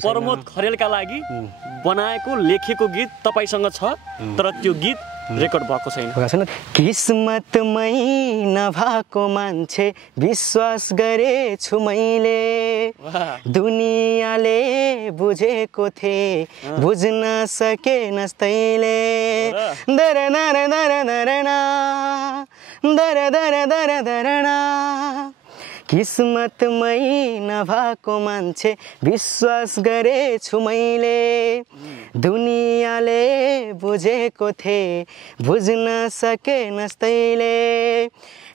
प्रमोद खरेलका लागि बनाएको लेखेको गीत तपाईसँग छ तर त्यो गीत रेकर्ड भएको छैन। किस्मतमै नभएको मान्छे विश्वास गरेछु मैले, दुनियाँले बुझेको थिए बुझ्न सकेनस् तैले। दर दर दर दरना दर दर दर दरना किस्मतमै नभएको मान्छे विश्वास गरेछु मैले, दुनियाँले बुझेको थिए बुझ्न सकेनस् तैले।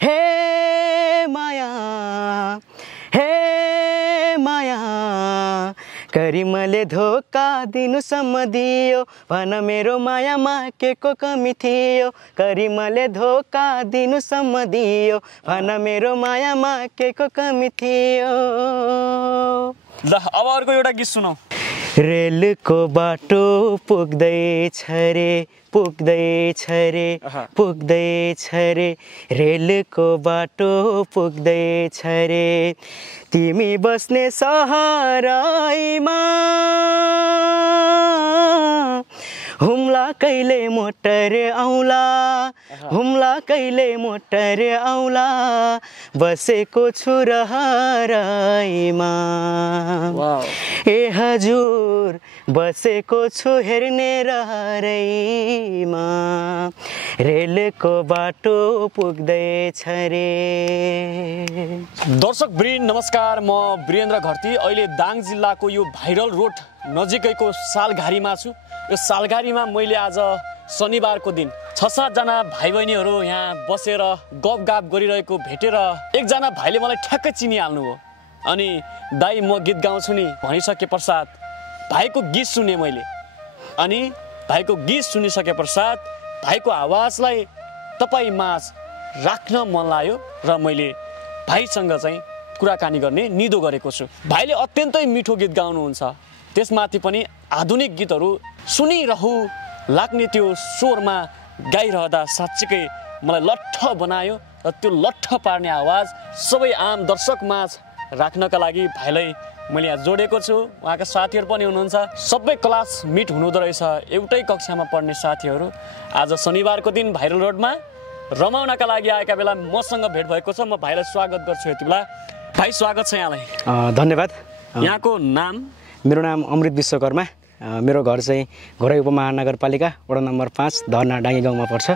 हे माया हे माया करिमले धोका दिनुसम्म दियो, भन मेरो मायामा के को कमी थियो। करिमले धोका दिनुसम्म दियो, भन मेरो मायामा के को कमी थियो। ल अब अर्को एउटा गीत सुनाऊ। रेलको बाटो पुग्दैछ रे पुग्दैछ रे पुग्दैछ रे, रेलको बाटो पुग्दैछ रे, तिमी बस्ने सहरैमा हुम्ला कहिले मोटर आउला, हुम्ला कहिले मोटर आउला, बसेको छु रहरैमा। ए हजुर बसेको छु हेर्ने रहरैमा, रेलको बाटो पुग्दैछ रे। दर्शक वृन्द नमस्कार, म वीरेन्द्र घरती अहिले दाङ जिल्लाको यो भाइरल रोड नजिकैको सालघारीमा छु। यो सालघारीमा मैले आज शनिबारको दिन 6-7 जना भाइ बहिनीहरू यहाँ बसेर गफगाफ गरिरहेको भेटेर एकजना भाइले मलाई ठ्याक्कै चिनिहाल्नु हो। अनि दाइ म गीत गाउँछु नि भनिसके पश्चात भाइको गीत सुने मैले। अनि भाइको गीत सुनिसके पश्चात भाइको आवाजलाई तपाईँ माझ राख्न मन लाग्यो र मैले भाइसँग चाहिँ कुराकानी गर्ने निधो गरेको छु। भाइले अत्यन्तै मिठो गीत गाउनुहुन्छ, त्यसमाथि पनि आधुनिक गीतहरू सुनिरहु लाग्ने त्यो स्वरमा गाइरहँदा साँच्चीकै मलाई लट्ठ बनायो र त्यो लट्ठ पार्ने आवाज सबै आम दर्शक माझ राख्नका लागि भाइलाई मैले यहाँ जोडेको छु। उहाँका साथीहरू पनि हुनुहुन्छ, सबै क्लास मिट हुनुहुँदो रहेछ, एउटै कक्षामा पढ्ने साथीहरू। आज शनिबारको दिन भाइरल रोडमा रमाउनका लागि आएका बेला मसँग भेट भएको छ। म भाइलाई स्वागत गर्छु यति बेला। भाइ स्वागत छ यहाँलाई। धन्यवाद। यहाँको नाम? मेरो नाम अमृत विश्वकर्मा, मेरो घर चाहिँ घोरै उपमहानगरपालिका वडा नम्बर 5 धर्ना डाँगी गाउँमा पर्छ।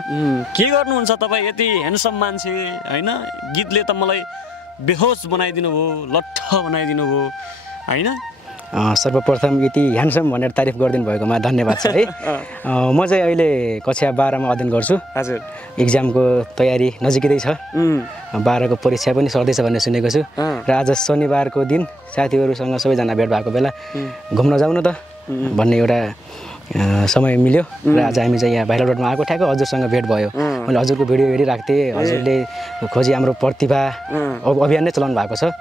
के गर्नुहुन्छ तपाईँ? यति ह्यान्डसम मान्छे होइन, गीतले त मलाई बेहोस बनाइदिनु भयो, लट्ठ बनाइदिनु भयो होइन। सर्वप्रथम यति ह्यान्डसम भनेर तारिफ गरिदिनु भएकोमा धन्यवाद छ है। म चाहिँ अहिले कक्षा 12मा अध्ययन गर्छु। हजुर। इक्जामको तयारी नजिकै छ, 12को परीक्षा पनि सर्दैछ भन्ने सुनेको छु। र आज शनिबारको दिन साथीहरूसँग सबैजना भेट भएको बेला घुम्न जाउँ न त भन्ने एउटा समय मिल्यो र आज हामी चाहिँ यहाँ भाइरल रोडमा आएको। ठ्याक्कै हजुरसँग भेट भयो, मैले हजुरको भिडियो हेरिरहेको थिएँ। हजुरले खोजी हाम्रो प्रतिभा अभियान नै चलाउनु भएको छ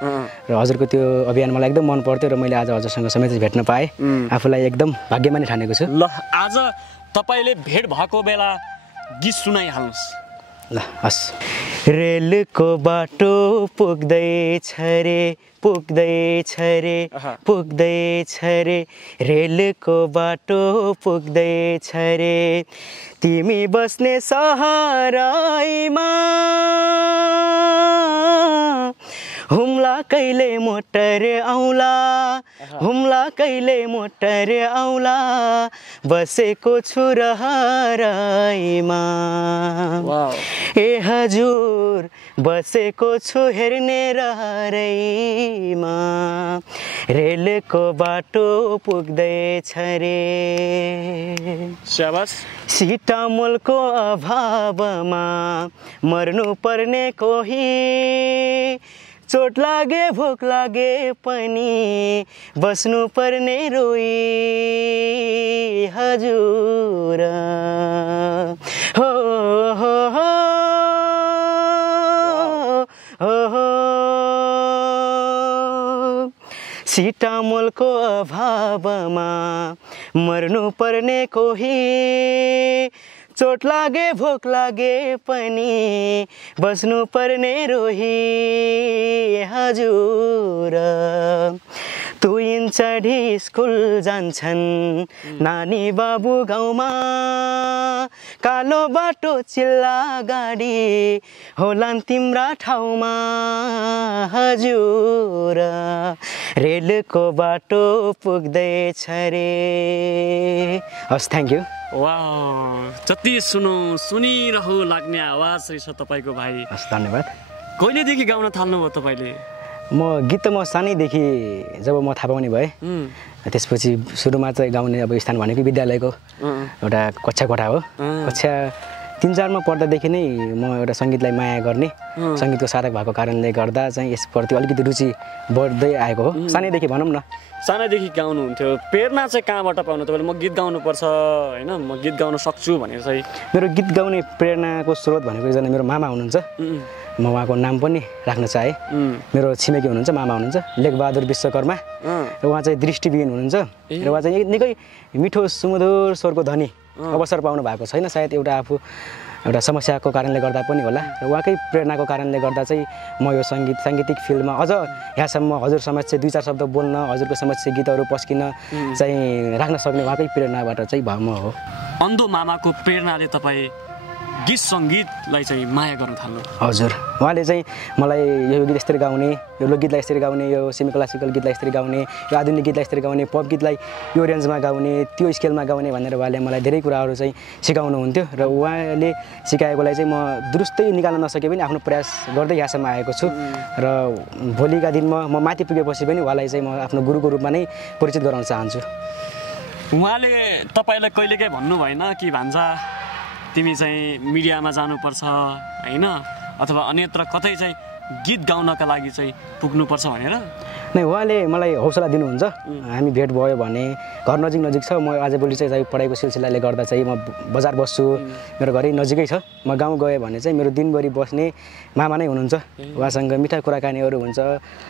र हजुरको त्यो अभियान मलाई एकदम मन पर्थ्यो र मैले आज हजुरसँग समेत भेट्न पाएँ, आफूलाई एकदम भाग्यमानी ठानेको छु। ल आज तपाईँले भेट भएको बेला गीत सुनाइहाल्नुहोस्। ल हस्। रेलको बाटो पुग्दैछ रे पुग्दैछ रे पुग्दैछ रे, रेलको बाटो पुग्दैछ रे, तिमी बस्ने सहरैमा हुम्ला कहिले मोटर आउला, हुम्ला कहिले मोटर आउला, बसेको छु रहरैमा। ए हजुर बसेको छु हेर्ने रहरैमा, रेलको बाटो पुग्दैछ रे। शाबास। सिटामोलको अभावमा मर्नु पर्ने कोही, चोट लागे भोक लागे पनि बस्नु पर्ने रोई, हजुर हो हो हो हो। सिटामोलको अभावमा मर्नु पर्ने कोही, चोट लागे भोक लागे पनि बस्नु पर्ने रोही, हजुर तुइन चढी स्कुल जान्छन् नानी बाबु गाउँमा कालो बाटो चिल्ला गाडी होलान् तिम्रा ठाउँमा हजुर रेलको बाटो पुग्दैछ रे हस् थ्याङ्क यू वाह जति सुनिरहु लाग्ने आवाज रहेछ तपाईँको भाइ हस् धन्यवाद कहिलेदेखि गाउन थाल्नुभयो तपाईँले म गीत त म सानैदेखि जब म थाहा पाउने भएँ त्यसपछि सुरुमा चाहिँ गाउने अब स्थान भनेको विद्यालयको एउटा कक्षा कोठा हो कक्षा 3-4 मा पढ्दादेखि नै म एउटा सङ्गीतलाई माया गर्ने सङ्गीतको साधक भएको कारणले गर्दा चाहिँ यसप्रति अलिकति रुचि बढ्दै आएको हो सानैदेखि भनौँ न सानैदेखि गाउनुहुन्थ्यो प्रेरणा चाहिँ कहाँबाट पाउनु तपाईँले म गीत गाउनुपर्छ होइन म गीत गाउन सक्छु भनेर चाहिँ मेरो गीत गाउने प्रेरणाको स्रोत भनेको एकजना मेरो मामा हुनुहुन्छ म उहाँको नाम पनि राख्न चाहे मेरो छिमेकी हुनुहुन्छ मामा हुनुहुन्छ लेखबहादुर विश्वकर्मा र उहाँ चाहिँ दृष्टिविहीन हुनुहुन्छ र उहाँ चाहिँ निकै मिठो सुमधुर स्वरको धनी अवसर पाउनु भएको छैन सायद एउटा समस्याको कारणले गर्दा पनि होला र उहाँकै प्रेरणाको कारणले गर्दा चाहिँ म यो साङ्गीतिक फिल्डमा अझ यहाँसम्म हजुर समक्ष 2-4 शब्द बोल्न हजुरको समक्ष गीतहरू पस्किन चाहिँ राख्न सक्ने उहाँकै प्रेरणाबाट चाहिँ म हो अन्धो मामाको प्रेरणाले तपाईँ गीत सङ्गीतलाई चाहिँ माया गर्न थाल्नु हजुर उहाँले चाहिँ मलाई यो गीत यसरी गाउने यो लोकगीतलाई यसरी गाउने यो सेमी क्लासिकल गीतलाई यसरी गाउने यो आधुनिक गीतलाई यसरी गाउने पप गीतलाई यो रेन्जमा गाउने त्यो स्केलमा गाउने भनेर उहाँले मलाई धेरै कुराहरू चाहिँ सिकाउनुहुन्थ्यो र उहाँले सिकाएकोलाई चाहिँ म दुरुस्तै निकाल्न नसके पनि आफ्नो प्रयास गर्दै यहाँसम्म आएको छु र भोलिका दिनमा म माथि पुगेपछि पनि उहाँलाई चाहिँ म आफ्नो गुरुको रूपमा नै परिचित गराउन चाहन्छु उहाँले तपाईँलाई कहिलेकाहीँ भन्नु भएन कि भान्जा तिमी चाहिँ मिडियामा जानुपर्छ होइन अथवा अन्यत्र कतै चाहिँ गीत गाउनका लागि चाहिँ पुग्नुपर्छ भनेर नै उहाँले मलाई हौसला दिनुहुन्छ हामी भेट भयो भने घर नजिक छ म आजभोलि चाहिँ पढाइको सिलसिलाले गर्दा चाहिँ म बजार बस्छु मेरो घरै नजिकै छ म गाउँ गएँ भने चाहिँ मेरो दिनभरि बस्ने मामा नै हुनुहुन्छ उहाँसँग मिठा कुराकानीहरू हुन्छ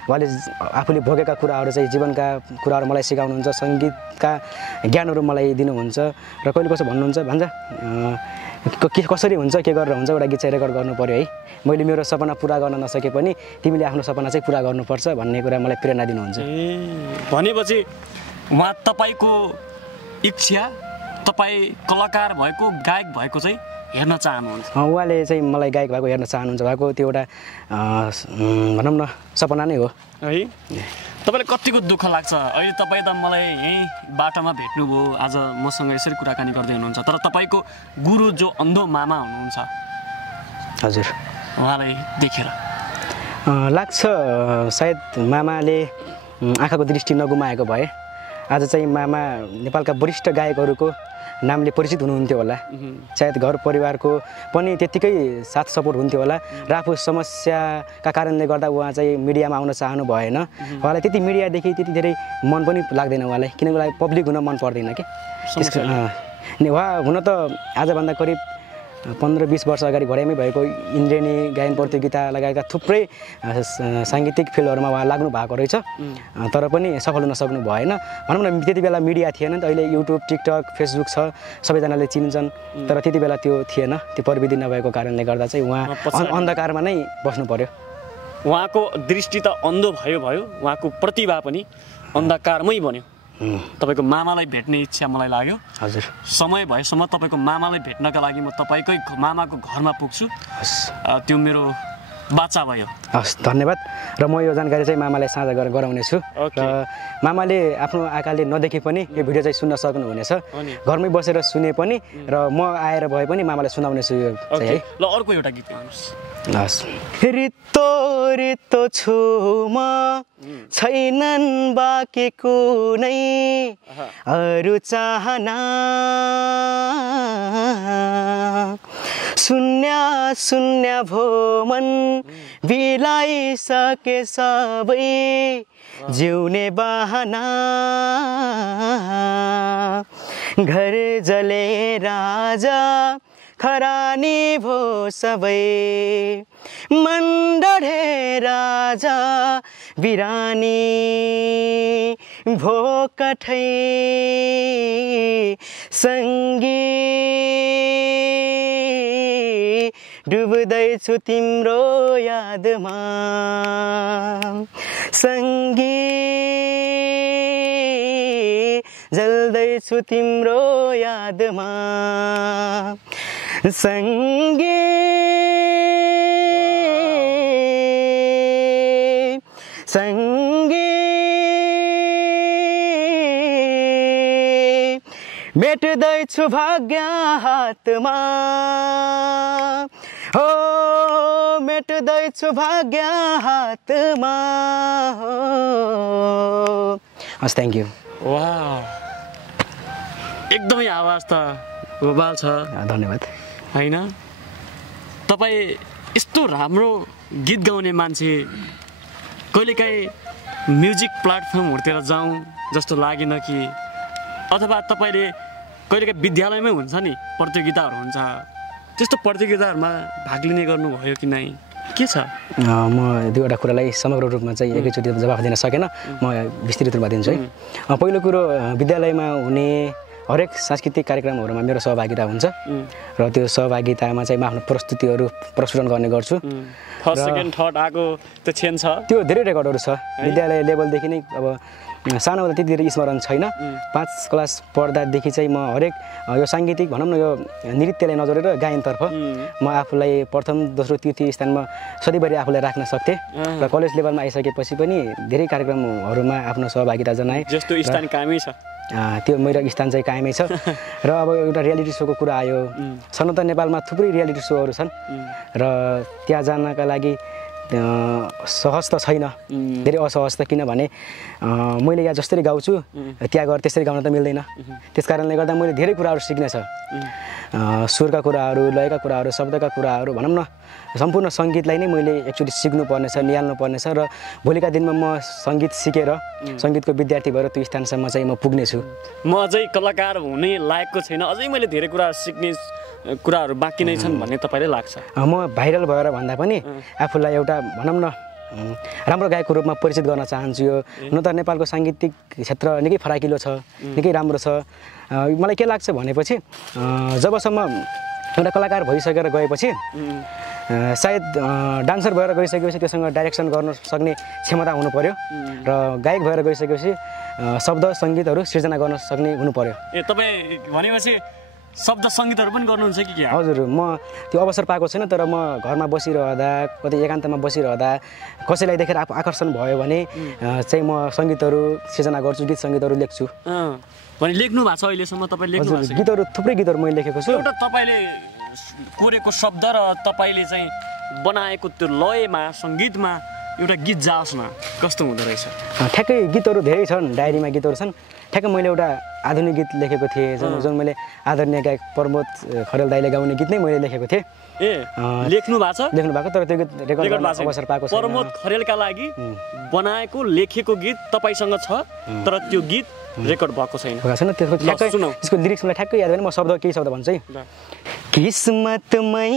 उहाँले आफूले भोगेका कुराहरू चाहिँ जीवनका कुराहरू मलाई सिकाउनुहुन्छ सङ्गीतका ज्ञानहरू मलाई दिनुहुन्छ र कहिले कसो भन्नुहुन्छ भन्छ कसरी हुन्छ के गरेर हुन्छ एउटा गीत चाहिँ रेकर्ड गर्नु पर्यो है मैले मेरो सपना पुरा गर्न नसके पनि तिमीले आफ्नो सपना चाहिँ पुरा गर्नुपर्छ भन्ने कुरा मलाई प्रेरणा दिनुहुन्छ भनेपछि उहाँ तपाईँको इच्छा तपाईँ कलाकार भएको गायक भएको चाहिँ हेर्न चाहनुहुन्छ उहाँले चाहिँ मलाई गायक भएको हेर्न चाहनुहुन्छ उहाँको त्यो एउटा भनौँ न सपना नै हो है तपाईँलाई कतिको दुःख लाग्छ अहिले तपाईँ त मलाई यहीँ बाटोमा भेट्नुभयो आज मसँग यसरी कुराकानी गर्दै हुनुहुन्छ तर तपाईँको गुरु जो अन्धो मामा हुनुहुन्छ हजुर उहाँलाई देखेर लाग्छ सायद मामाले आँखाको दृष्टि नगुमाएको भए आज चाहिँ मामा नेपालका वरिष्ठ गायकहरूको नामले परिचित हुनुहुन्थ्यो होला सायद घर परिवारको पनि त्यत्तिकै साथ सपोर्ट हुन्थ्यो होला र आफू समस्याका कारणले गर्दा उहाँ चाहिँ मिडियामा आउन चाहनु भएन उहाँलाई त्यति मिडियादेखि त्यति धेरै मन पनि लाग्दैन उहाँलाई किनकि उहाँलाई पब्लिक हुन मन पर्दैन कि उहाँ हुन त आजभन्दा करिब 15-20 वर्ष अगाडि घोडामै भएको इन्द्रेणी गायन प्रतियोगिता लगायतका थुप्रै साङ्गीतिक फिल्डहरूमा उहाँ लाग्नु भएको रहेछ तर पनि सफल हुन सक्नु भएन भनौँ न त्यति बेला मिडिया थिएन त अहिले युट्युब टिकटक फेसबुक छ सबैजनाले चिन्छन् तर त्यति बेला त्यो थिएन त्यो प्रविधि नभएको कारणले गर्दा चाहिँ उहाँ अन्धकारमा नै बस्नु पर्यो उहाँको दृष्टि त अन्धो भयो उहाँको प्रतिभा पनि अन्धकारमै बन्यो तपाईको मामालाई भेट्ने इच्छा मलाई लाग्यो हजुर समय भएसम्म तपाईको मामालाई भेट्नका लागि म तपाईकै मामाको घरमा पुग्छु त्यो मेरो बाचा भयो हस् धन्यवाद र म यो जानकारी चाहिँ मामालाई साझा गराउने छु र मामाले आफ्नो आँखाले नदेखे पनि यो भिडियो चाहिँ सुन्न सक्नुहुनेछ घरमै बसेर सुने पनि र म आएर भए पनि मामालाई सुनाउने छु यो चाहिँ है ल अर्को एउटा गीत गाउनुस् हस् रित्तो रित्तो छुमा छैनन् बाँकी कुनै अरू चाहना शून्य शून्य भो मन बिलाइसके सबै जिउने बहाना घर जले राजा खरानी भो सबै मन डढे राजा बिरानी भो कठै सङ्गी डुब्दैछु तिम्रो यादमा सङ्गी जल्दैछु तिम्रो यादमा सँगै सँगै मेट्दैछु भाग्य हातमा हो मेट्दैछु भाग्य हातमा हो हस् थ्याङ्क यू वाह एकदमै आवाज त बबाल छ धन्यवाद हैन तपाईँ यस्तो राम्रो गीत गाउने मान्छे कहिलेकाहीँ म्युजिक प्लेटफर्महरूतिर जाउँ जस्तो लागेन कि अथवा तपाईँले कहिलेकाहीँ विद्यालयमै हुन्छ नि प्रतियोगिताहरू हुन्छ त्यस्तो प्रतियोगिताहरूमा भाग लिने गर्नुभयो कि नै के छ म दुईवटा कुरालाई समग्र रूपमा चाहिँ एकैचोटि जवाफ दिन सकेन म विस्तृत रूपमा दिन्छु है पहिलो कुरो विद्यालयमा हुने हरेक सांस्कृतिक कार्यक्रमहरूमा मेरो सहभागिता हुन्छ र त्यो सहभागितामा चाहिँ म आफ्नो प्रस्तुतिहरू प्रस्तुत गर्ने गर्छु फर्स्ट सेकेन्ड थर्ड आएको त्यो क्षण छ त्यो धेरै रेकर्डहरू छ विद्यालय लेभलदेखि नै अब सानो हुँदा त्यति धेरै स्मरण छैन 5 क्लास पढ्दादेखि चाहिँ म हरेक यो साङ्गीतिक भनौँ न यो नृत्यलाई नजोडेर गायनतर्फ म आफूलाई प्रथम दोस्रो तृतीय स्थानमा सधैँभरि आफूलाई राख्न सक्थेँ र कलेज लेभलमा आइसकेपछि पनि धेरै कार्यक्रमहरूमा आफ्नो सहभागिता जनाएँ जस्तो स्थान कायमै छ त्यो मेरो स्थान चाहिँ कायमै छ र अब एउटा रियालिटी सोको कुरा आयो सनातन नेपालमा थुप्रै रियालिटी सोहरू छन् र त्यहाँ जानका लागि सहज त छैन धेरै असहज त किनभने मैले यहाँ जसरी गाउँछु त्यहाँ गएर त्यसरी गाउन त मिल्दैन त्यस कारणले गर्दा मैले धेरै कुराहरू सिक्ने छ सुरका कुराहरू लयका कुराहरू शब्दका कुराहरू भनौँ न सम्पूर्ण सङ्गीतलाई नै मैले एकचोटि सिक्नुपर्नेछ निहाल्नुपर्नेछ र भोलिका दिनमा म सङ्गीत सिकेर सङ्गीतको विद्यार्थी भएर त्यो स्थानसम्म चाहिँ म पुग्नेछु म अझै कलाकार हुने लायकको छैन अझै मैले धेरै कुरा सिक्ने कुराहरू बाँकी नै छन् भन्ने तपाईँलाई लाग्छ म भाइरल भएर भन्दा पनि आफूलाई एउटा भनौँ न राम्रो गायकको रूपमा परिचित गर्न चाहन्छु यो हुन त नेपालको साङ्गीतिक क्षेत्र निकै फराकिलो छ निकै राम्रो छ मलाई के लाग्छ भनेपछि जबसम्म एउटा कलाकार भइसकेर गएपछि सायद डान्सर भएर गइसकेपछि त्योसँग डाइरेक्सन गर्न सक्ने क्षमता हुनु पर्यो र गायक भएर गइसकेपछि शब्द सङ्गीतहरू सिर्जना गर्न सक्ने हुनु पर्यो तपाईँ भनेपछि शब्द सङ्गीतहरू पनि गर्नुहुन्छ कि के हजुर म त्यो अवसर पाएको छैन तर म घरमा बसिरहँदा कतै एकान्तमा बसिरहँदा कसैलाई देखेर आफू आकर्षण भयो भने चाहिँ म सङ्गीतहरू सिर्जना गर्छु गीत सङ्गीतहरू लेख्छु भने लेख्नु भएको छ अहिलेसम्म तपाईँ लेख्नु भएको छ गीतहरू थुप्रै गीतहरू मैले लेखेको छु एउटा तपाईँले कोरेको शब्द र तपाईँले चाहिँ बनाएको त्यो लयमा सङ्गीतमा एउटा गीत जाओस् न कस्तो हुँदो रहेछ ठ्याक्कै गीतहरू धेरै छन् डायरीमा गीतहरू छन् ठ्याक्कै मैले एउटा आधुनिक गीत लेखेको थिएँ जुन मैले आदरणीय गायक प्रमोद खरेल दाइले गाउने गीत नै मैले लेखेको थिएँ लेख्नु भएको तर त्यो गीत रेकर्ड गर्न अवसर पाएको छैन प्रमोद खरेलका लागि बनाएको लेखेको गीत तपाईँसँग छ तर त्यो गीत रेकर्ड भएको छैन त्यसको लिरिक्स मलाई ठ्याक्कै याद भएन म शब्द केही शब्द भन्छु है किस्मतमै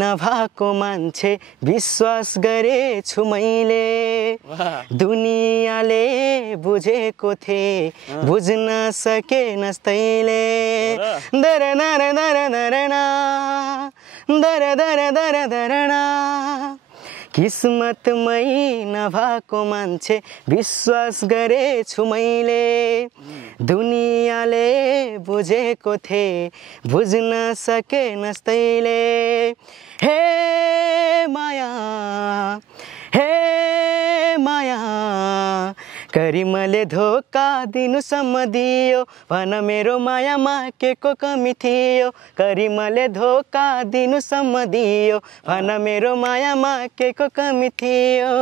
नभएको मान्छे विश्वास गरेछु मैले दुनियाँले बुझेको थिए बुझ्न सकेनस् तैँले दर दर दर दरणा दर दर दर दरणा किस्मतमै नभएको मान्छे विश्वास गरेछु मैले दुनियाँले बुझेको थिए बुझ्न सकेनस् तैँले हे माया करिमले धोका दिनुसम्म दियो भन मेरो मायामा के को कमी थियो करिमले धोका दिनुसम्म दियो भन मेरो मायामा के को कमी थियो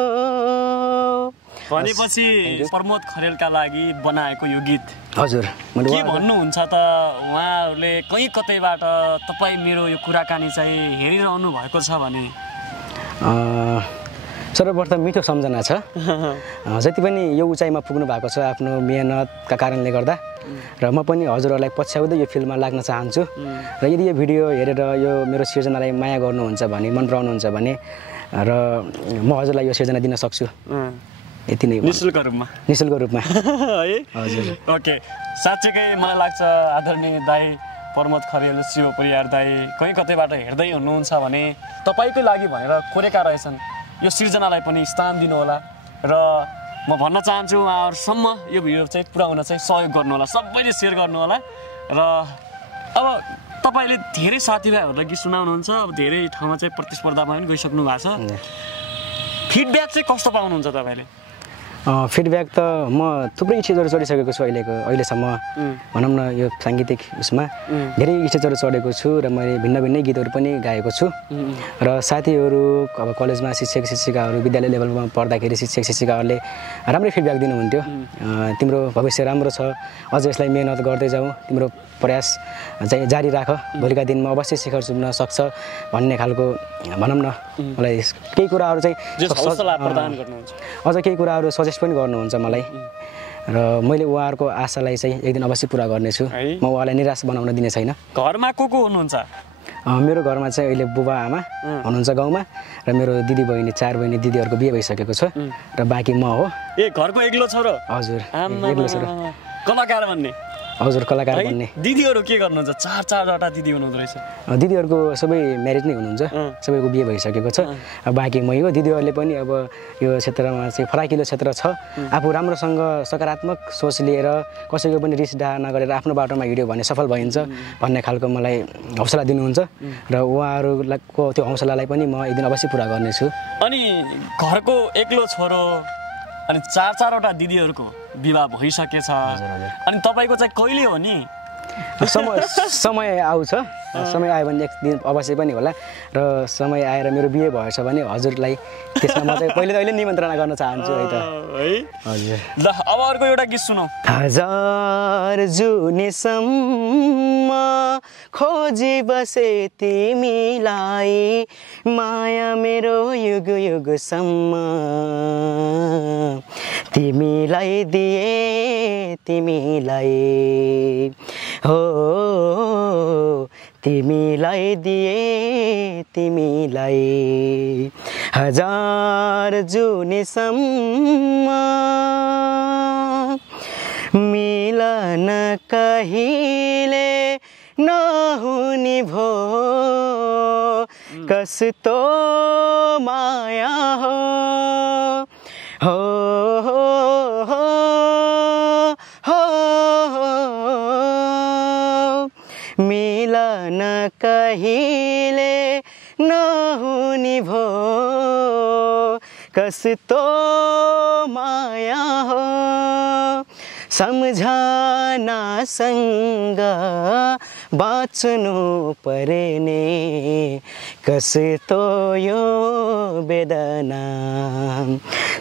भनेपछि प्रमोद खरेलका लागि बनाएको यो गीत हजुर के भन्नुहुन्छ त उहाँहरूले कहीँ कतैबाट तपाईँ मेरो यो कुराकानी चाहिँ हेरिरहनु भएको छ भने सर्वप्रथम मिठो सम्झना छ जति पनि यो उचाइमा पुग्नु भएको छ आफ्नो मेहनतका कारणले गर्दा र म पनि हजुरहरूलाई पछ्याउँदै यो फिल्डमा लाग्न चाहन्छु र यदि यो भिडियो हेरेर यो मेरो सिर्जनालाई माया गर्नुहुन्छ भने मन पराउनुहुन्छ भने र म हजुरलाई यो सिर्जना दिन सक्छु यति नै निशुल्क रूपमा है हजुर ओके साँच्चैकै मलाई लाग्छ आदरणीय दाइ प्रमोद खरेल शिव परियार दाइ कहीँ कतैबाट हेर्दै हुनुहुन्छ भने तपाईँकै लागि भनेर कोरेका रहेछन् यो सिर्जनालाई पनि स्थान दिनुहोला र म भन्न चाहन्छु उहाँहरूसम्म यो भिडियो चाहिँ पुर्याउन चाहिँ सहयोग गर्नु होला, सबैले सेयर गर्नु होला। र अब तपाईँले धेरै साथीभाइहरूलाई गीत सुनाउनुहुन्छ, अब धेरै ठाउँमा चाहिँ प्रतिस्पर्धामा पनि गइसक्नु भएको छ, फिडब्याक चाहिँ कस्तो पाउनुहुन्छ तपाईँले? फिडब्याक त म थुप्रै स्टेजहरू चढिसकेको छु अहिलेसम्म भनौँ न यो साङ्गीतिक उसमा धेरै स्टेजहरू चढेको छु र मैले भिन्न भिन्नै गीतहरू पनि गाएको छु र साथीहरू अब कलेजमा शिक्षक शिक्षिकाहरू विद्यालय लेभलमा पढ्दाखेरि शिक्षक शिक्षिकाहरूले राम्रै फिडब्याक दिनुहुन्थ्यो, तिम्रो भविष्य राम्रो छ, अझ यसलाई मेहनत गर्दै जाऊ, तिम्रो प्रयास चाहिँ जारी राख, भोलिका दिनमा अवश्य शिखर छुम्न सक्छ भन्ने खालको भनौँ न मलाई केही कुराहरू चाहिँ अझ केही कुराहरू सजेस्ट पनि गर्नुहुन्छ मलाई र मैले उहाँहरूको आशालाई चाहिँ एक दिन अवश्य पुरा गर्नेछु, म उहाँलाई निराश बनाउन दिने छैन। घरमा को हुनुहुन्छ? मेरो घरमा चाहिँ अहिले बुबा आमा हुनुहुन्छ गाउँमा र मेरो दिदी बहिनी 4 बहिनी दिदीहरूको बिहे भइसकेको छ र बाँकी म हो। घरको एक्लो छोरो? हजुर एक्लो छोरो। कलाकार भन्ने? हजुर कलाकार भन्ने। दिदीहरू के गर्नुहुन्छ? 4-4वटा दिदी हुनुहुँदो रहेछ। दिदीहरूको सबै म्यारिड नै हुनुहुन्छ, सबैको बिहे भइसकेको छ, बाँकी मै हो। दिदीहरूले पनि अब यो क्षेत्रमा चाहिँ फराकिलो क्षेत्र छ, आफू राम्रोसँग सकारात्मक सोच लिएर कसैको पनि रिस डाहा नगरेर आफ्नो बाटोमा हिँड्यो भने सफल भइन्छ भन्ने खालको मलाई हौसला दिनुहुन्छ र उहाँहरूको त्यो हौसलालाई पनि म एक दिन अवश्य पुरा गर्नेछु। अनि घरको एक्लो छोरो अनि 4-4वटा दिदीहरूको विवाह भइसकेछ, अनि तपाईँको चाहिँ कहिले हो नि? समय आउँछ, समय आयो भने एक दिन अवश्य पनि होला र समय आएर मेरो बिहे भएछ भने हजुरलाई त्यसमा म चाहिँ अहिले निमन्त्रणा गर्न चाहन्छु है त। हजुर ल अब अर्को एउटा गीत सुनौ। हजार जुनीसम्म खोजी बसे तिमीलाई, माया मेरो युग युगसम्म तिमीलाई दिए तिमीलाई हो, तिमीलाई दिए तिमीलाई हजार जुनीसम्म मिलन कहिले नहुने भो, कस्तो माया हो हो हो हो हो, मिलन कहिले नहुने भो, कस्तो माया हो, सम्झनासँग बाँच्नु पर्ने कस्तो यो वेदना,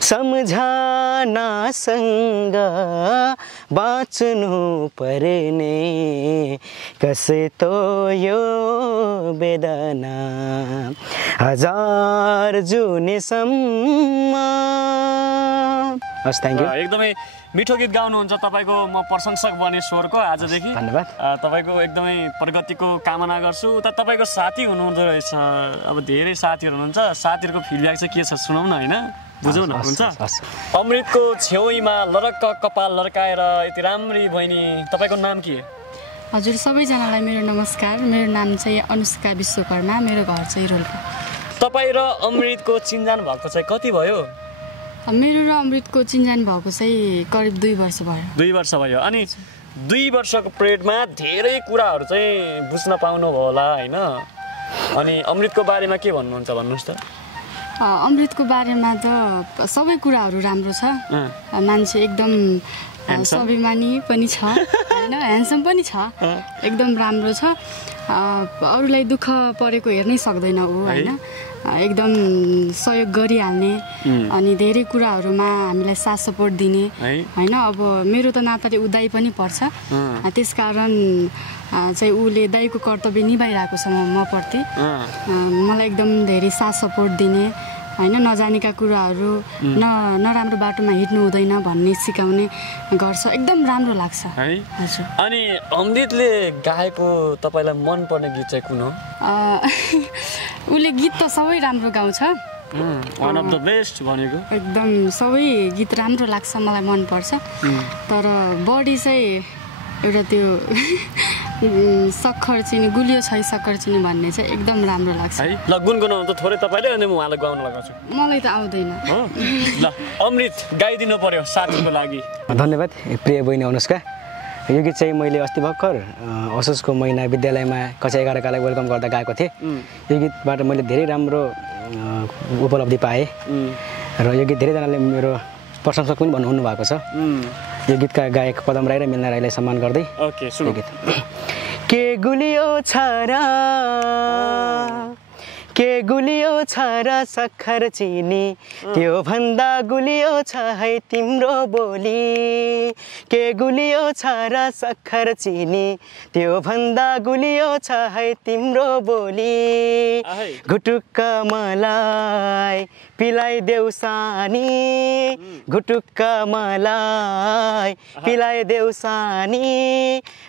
सम्झनासँग बाँच्नु पर्ने कस्तो यो वेदना, हजार जुनीसम्म। हस्, थ्याङ्क यू। एकदमै मिठो गीत गाउनुहुन्छ तपाईँको, म प्रशंसक बने स्वरको आजदेखि। धन्यवाद। तपाईँको एकदमै प्रगतिको कामना गर्छु। उता तपाईँको साथी हुनुहुँदो रहेछ, अब धेरै साथीहरू हुनुहुन्छ, साथीहरूको फिडब्याक चाहिँ के छ सुनौ न, होइन बुझौँ न, हुन्छ? अमृतको छेउमा लरक्क कपाल लड्काएर यति राम्री बहिनी, तपाईँको नाम के? हजुर सबैजनालाई मेरो नमस्कार, मेरो नाम चाहिँ अनुष्का विश्वकर्मा, मेरो घर चाहिँ रोल्पा। तपाईँ र अमृतको चिन्जान भएको चाहिँ कति भयो? मेरो र अमृतको चिन्जान भएको चाहिँ करिब 2 वर्ष भयो। 2 वर्ष भयो। अनि 2 वर्षको पिरियडमा धेरै कुराहरू चाहिँ बुझ्न पाउनुभयो होला, होइन? अनि अमृतको बारेमा के भन्नुहुन्छ, भन्नुहोस् त। अमृतको बारेमा त सबै कुराहरू राम्रो छ, मान्छे एकदम स्वाभिमानी पनि छ, होइन, ह्यान्डसम पनि छ, एकदम राम्रो छ, अरूलाई दुःख परेको हेर्नै सक्दैन ऊ, होइन, एकदम सहयोग गरिहाल्ने अनि धेरै कुराहरूमा हामीलाई साथ सपोर्ट दिने, होइन। अब मेरो त नाताले ऊ दाइ पनि पर्छ, त्यसकारण चाहिँ उसले दाइको कर्तव्य निभाइरहेको छ म प्रति, मलाई एकदम धेरै साथ सपोर्ट दिने, होइन, नजानेका कुराहरू नराम्रो बाटोमा हिँड्नु हुँदैन भन्ने सिकाउने गर्छ, एकदम राम्रो लाग्छ है। हजुर। अनि अमृतले गाएको तपाईँलाई मनपर्ने गीत चाहिँ कुन हो? उसले गीत त सबै राम्रो गाउँछ, वान अफ द बेस्ट भनेको, एकदम सबै गीत राम्रो लाग्छ, मलाई मनपर्छ, तर बढी चाहिँ एउटा त्यो सक्खर चिनी गुलियो छै सक्खर चिनी भन्ने चाहिँ एकदम राम्रो लाग्छ है। ल गुनगुनाउनु त थोरै तपाईँले अनि म उहाँलाई गाउन लगाउँछु। मलाई त आउँदैन। ल अमृत गाइदिनु पर्यो साथीको लागि। धन्यवाद प्रिय बहिनी अनुष्का। यो गीत चाहिँ मैले अस्ति भर्खर असोजको महिना विद्यालयमा कक्षा 11 लाई वेलकम गर्दा गाएको थिएँ। यो गीतबाट मैले धेरै राम्रो उपलब्धि पाएँ र यो गीत धेरैजनाले मेरो प्रशंसक पनि भन्नुहुनु भएको छ। यो गीतका गायक पदम राई र मिलना राईलाई सम्मान गर्दै ओके सुन्नु गीत। के गुलियो छ र के गुलियो छ र सक्खर चिनी त्यो भन्दा गुलियो छ है तिम्रो बोली। के गुलियो छ र सक्खर चिनी त्यो भन्दा गुलियो छ है तिम्रो बोली। घुटुक्क मलाई पिलाइदेऊ सानी घुटुक्क मलाई पिलाइदेऊ सानी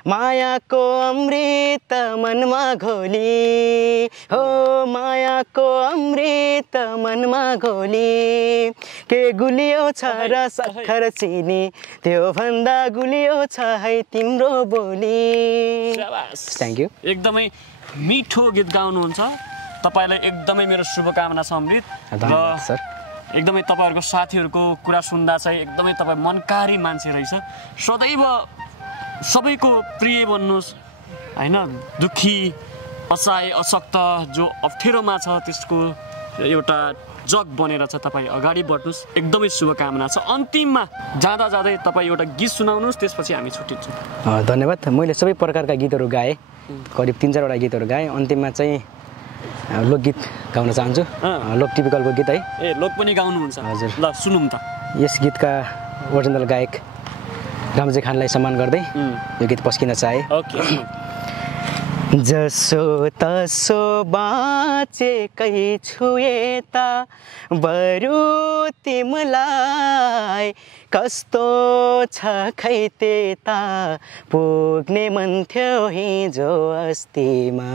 मायाको अमृत मनमा घोली हो मायाको अमृत मनमा घोली। के गुलियो छ र सक्खर चिनी त्यो भन्दा गुलियो छ है तिम्रो बोली। Thank you. एकदमै मिठो गीत गाउनुहुन्छ। तपाईँलाई एकदमै मेरो शुभकामना छ अमृत। धन्यवाद सर। एकदमै तपाईँहरूको साथीहरूको कुरा सुन्दा चाहिँ एकदमै तपाईँ मनकारी मान्छे रहेछ। सदैव सबैको प्रिय बन्नुहोस् होइन। दुःखी असहाय अशक्त जो अप्ठ्यारोमा छ त्यसको एउटा जग बनेर छ तपाईँ अगाडि बढ्नुहोस्। एकदमै शुभकामना छ। अन्तिममा जाँदा जाँदै तपाईँ एउटा गीत सुनाउनुहोस् त्यसपछि हामी छुट्टिन्छौँ। धन्यवाद। मैले सबै प्रकारका गीतहरू गाएँ, करिब 3-4 वटा गीतहरू गाएँ। अन्तिममा चाहिँ लोकगीत गाउन चाहन्छु। लोक टिपिकलको गीत है। ए लोक पनि गाउनुहुन्छ? हजुर। ल सुनौँ त। यस गीतका ओरिजिनल गायक रामजी खानलाई सम्मान गर्दै यो गीत पस्किन चाहे। ओके। जसो तसो बाँचेकै छु यता बरु तिमलाई कस्तो छ खै त्यता पुग्ने मन थियो हिजो अस्तिमा।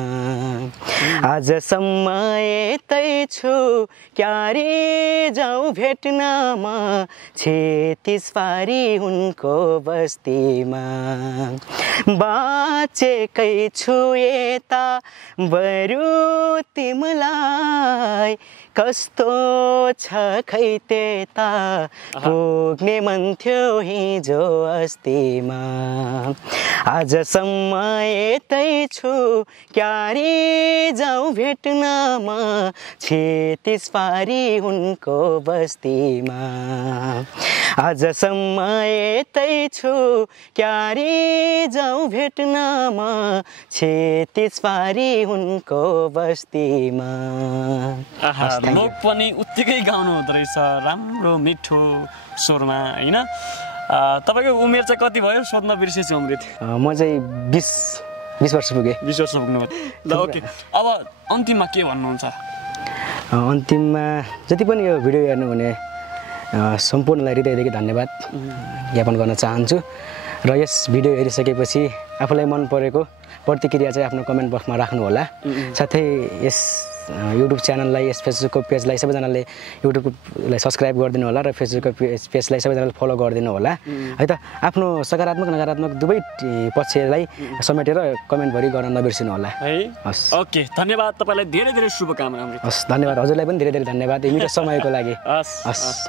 आजसम्म यतै छु क्यारे जाउँ भेट्नमा छेतिस पारी उनको बस्तीमा। बाँचेकै छु यता बरु तिमलाई कस्तो छ खै त्यता पुग्ने मन थियो हिजो अस्तिमा। आजसम्म यतै छु क्यारे जाउँ भेट्नमा छेतिस पारी उनको बस्तीमा। आजसम्म यतै छु क्यारे जाउँ भेट्नमा छेतिस पारी उनको बस्तीमा। लोक पनि उत्तिकै गाउनु हुँदो रहेछ राम्रो मिठो स्वरमा होइन। तपाईँको उमेर चाहिँ कति भयो सोध्न बिर्सेछु अमृत? म चाहिँ 20 वर्ष पुगेँ। 20 वर्ष पुग्नुभयो। ल ओके। अब अन्तिममा के भन्नुहुन्छ? अन्तिममा जति पनि यो भिडियो हेर्नुहुने सम्पूर्णलाई हृदयदेखि धन्यवाद ज्ञापन गर्न चाहन्छु। र यस भिडियो हेरिसकेपछि आफूलाई मन परेको प्रतिक्रिया चाहिँ आफ्नो कमेन्ट बक्समा राख्नुहोला। साथै यस युट्युब च्यानललाई यस फेसबुकको पेजलाई सबैजनाले युट्युबलाई सब्सक्राइब गरिदिनु होला र फेसबुकको पेजलाई सबैजनाले फलो गरिदिनु होला है त। आफ्नो सकारात्मक नकारात्मक दुवै पक्षलाई समेटेर कमेन्टभरि गर्न नबिर्सिनु होला है। हस् ओके धन्यवाद। तपाईँलाई धेरै धेरै शुभकामना। हस् धन्यवाद। हजुरलाई पनि धेरै धेरै धन्यवाद यो मिठो समयको लागि। हस्।